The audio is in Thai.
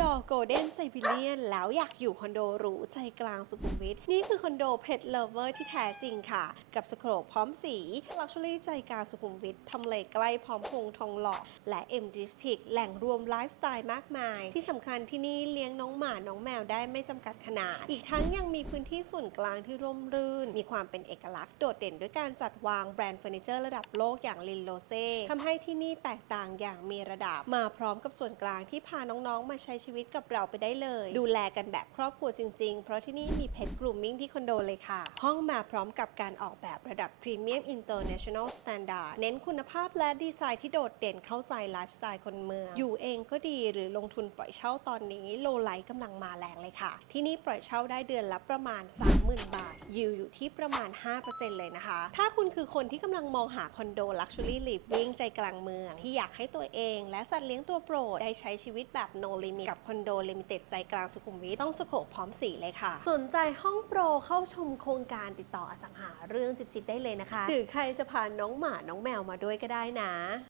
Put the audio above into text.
ดอร์โกลเด้นไซบีเรียนแล้วอยากอยู่คอนโดหรูใจกลางสุขุมวิท นี่คือคอนโดเพ t เลเวอร์ที่แท้จริงค่ะ กับสโครปพร้อมสีลักชัวรี่ใจกลางสุขุมวิททำเลใกล้พร้อมพงทองหล่อและ M District แหล่งรวมไลฟ์สไตล์มากมาย ที่สำคัญที่นี่เลี้ยงน้องหมา น้องแมวได้ไม่จำกัดขนาด อีกทั้งยังมีพื้นที่ส่วนกลางที่ร่มรื่น มีความเป็นเอกลักษณ์โดดเด่นด้วยการจัดวางแบรนด์เฟอร์นิเจอร์ระดับโลกอย่างลินโลเซ่ทำให้ที่นี่แตกต่างอย่างมีระดับมาพร้อมกับส่วนกลางที่พาน้องๆมาใช้ชีวิตกับเราไปได้เลย ดูแลกันแบบครอบครัวจริง ๆ เพราะที่นี่มีเพ t ก r ูมมิ่งที่คอนโดเลยค่ะ ห้องมาพร้อมกับการออกแบบระดับพรีเมียมอินเตอร์เนชั่นแนลสแตนดาร์ดเน้นคุณภาพและดีไซน์ที่โดดเด่นเข้าใจไลฟ์สไตล์คนเมือง อยู่เองก็ดีหรือลงทุนปล่อยเช่าตอนนี้โลไลท์กำลังมาแรงเลยค่ะ ที่นี่ปล่อยเช่าได้เดือนละประมาณ 30,000 บาท ยิวอยู่ที่ประมาณ 5%เลยนะคะ ถ้าคุณคือคนที่กำลังมองหาคอนโดลักชัวรี่ลิฟวิ่งใจกลางเมือง ที่อยากให้ตัวเอง และสัตว์เลี้ยงตัวโปรดได้ใช้ชีวิตแบบ no limit กับคอนโดลิมิเต็ดใจกลางสุขุมวิทต้องสโคปพร้อมสีเลยค่ะ สนใจห้องโปรเข้าชมโครงการติดต่ออสังหาเรื่องจิบๆได้เลยนะคะ หรือใครจะพาน้องหมาน้องแมวมาด้วยก็ได้นะ